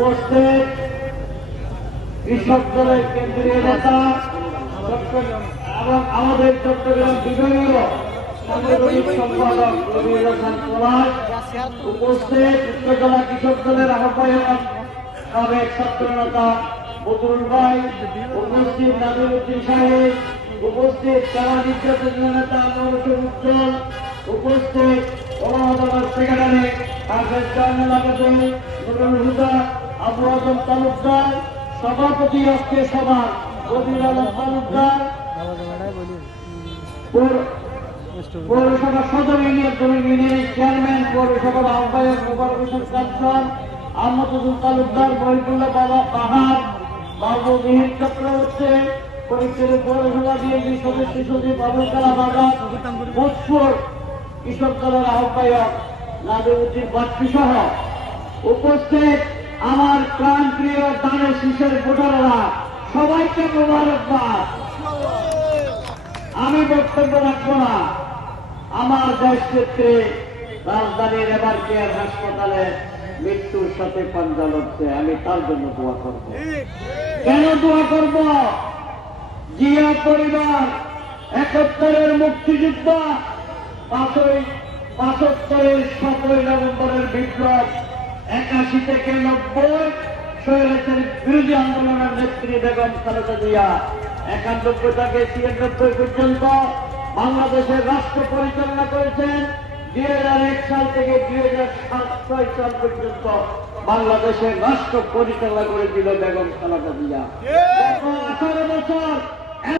উপস্থিত কৃষক দলের কেন্দ্রীয় নেতা এবং আমাদের চট্টগ্রাম বিভাগীয় সাংগঠনিক সম্পাদক কবির হাসান পলাশ, উপস্থিত উত্তরজেলা কৃষক দলের আহ্বায়ক সাবেক ছাত্র নেতা বদরুল ভাই, উপস্থিত নাজিরউদ্দিন সাহেব, উপস্থিত জেলা নির্যাতন নেতা মৌসুম উজ্জ্বল, উপস্থিত ওলামার সেক্রেটারি হাফেজ জামিল আবেদন, নুরুল হুদা, আবু আজম তালুকদার, সভাপতি আজকে সভা কবির আলম তালুকদার, পৌরসভা সদর ইউনিয়ন জমির ইউনিয়নের চেয়ারম্যান, পৌরসভার আহ্বায়ক মোবারক হোসেন কাঞ্চন, আহমদুল তালুকদার, মহিবুল্লাহ বাবা পাহাড়, বাবু মিহির চক্রবর্তী, পরিচয় পৌরসভা বিএনপি সদস্য সচিব আবুল কালাম আজাদ, ভোজপুর কৃষক দলের আহ্বায়ক নাজিরউদ্দিন বাচ্চু সহ উপস্থিত আমার প্রাণপ্রিয় দানের শীষের ভোটাররা, সবাইকে মোবারকবাদ। আমি বক্তব্য রাখবো না। আমার দেশ ক্ষেত্রে রাজধানীর এবার কেয়ার হাসপাতালে মৃত্যুর সাথে পাঞ্জা লড়ছে, আমি তার জন্য দোয়া করব। কেন দোয়া করব? জিয়া পরিবার ৭১-এর মুক্তিযোদ্ধা, ৭৫-এর ৭ই নভেম্বরের বিপ্লব, ৮১ থেকে ৯০ স্বৈরাচারী বিরোধী আন্দোলনের নেত্রী বেগম খালেদা জিয়া ৯১ থেকে ৯৬ পর্যন্ত বাংলাদেশের রাষ্ট্র পরিচালনা করেছেন। ২০০১ সাল থেকে ২০০৬ সাল পর্যন্ত বাংলাদেশের রাষ্ট্র পরিচালনা করেছিল বেগম খালেদা জিয়া। ১৮ বছর